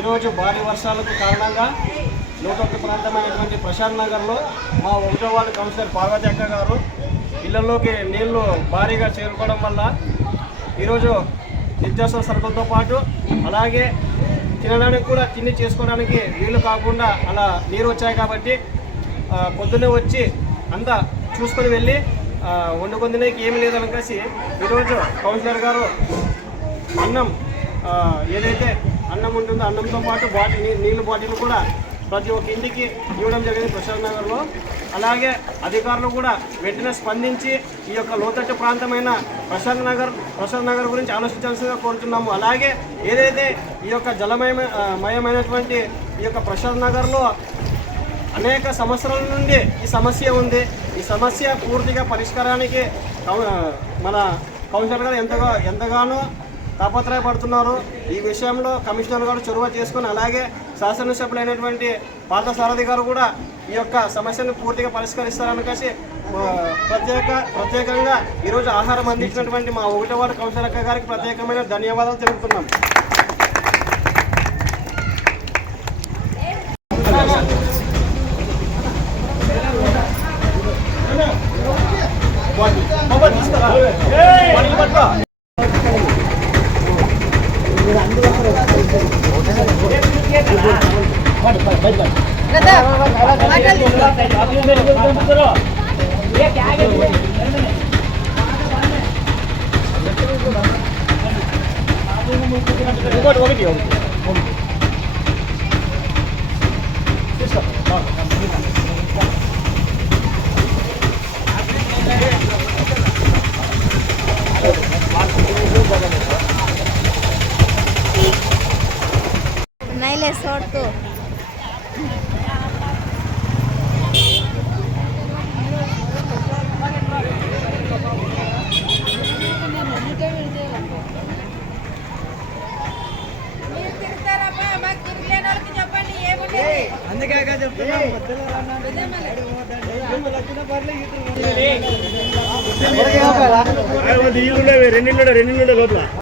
ఈరోజు భారీ వర్షాలకు కారణంగా లోతట్టు ప్రాంతమైనటువంటి ప్రశాంత్ నగర్లో మా ఒకటో వార్డు కౌన్సిలర్ పార్వతి అక్క గారు ఇళ్ళలోకి నీళ్ళు భారీగా చేరుకోవడం వల్ల ఈరోజు నిత్యావసర సరుకులతో పాటు అలాగే తినడానికి కూడా తిండి చేసుకోవడానికి వీలు కాకుండా అలా నీరు వచ్చాయి కాబట్టి పొద్దున్నే వచ్చి అంతా చూసుకొని వెళ్ళి వండుకొందినకి ఏమి లేదని కలిసి ఈరోజు కౌన్సిలర్ గారు అన్నం ఏదైతే అన్నం ఉంటుంది. అన్నంతో పాటు బాటిల్ నీ- బాటిల్ కూడా ప్రతి ఒక్క ఇంటికి ఇవ్వడం జరిగింది ప్రశాంత్ నగర్లో. అలాగే అధికారులు కూడా వెంటనే స్పందించి ఈ యొక్క లోతట్టు ప్రాంతమైన ప్రశాంత్ నగర్ ప్రశాంత్ నగర్ గురించి ఆలోచించాల్సిందిగా కోరుతున్నాము అలాగే ఏదైతే ఈ యొక్క జలమయ మయమైనటువంటి ఈ యొక్క ప్రశాంత్ నగర్లో అనేక సంవత్సరాల నుండి ఈ సమస్య ఉంది. ఈ సమస్య పూర్తిగా పరిష్కారానికి కౌ- మన కౌన్సిలర్ గారు ఎంతగా ఎంతగానో తాపత్రయపడుతున్నారు. ఈ విషయంలో కమిషనర్ గారు చొరవ చేసుకుని అలాగే శాసనసభ్యులైనటువంటి పార్థసారథి గారు కూడా ఈ యొక్క సమస్యను పూర్తిగా పరిష్కరిస్తారని కలిసి ప్రత్యేక ప్రత్యేకంగా ఈరోజు ఆహారం అందించినటువంటి మా ఒకటో వార్డు కౌన్సిలర్ గారికి ప్రత్యేకమైన ధన్యవాదాలు తెలుపుతున్నాం. తీసుకురా బాటిల్ పట్టుకో వాళ్ళకి చెప్పండి ఏముండేది అందుకే చెప్తున్నా రెండు రెండు లోపల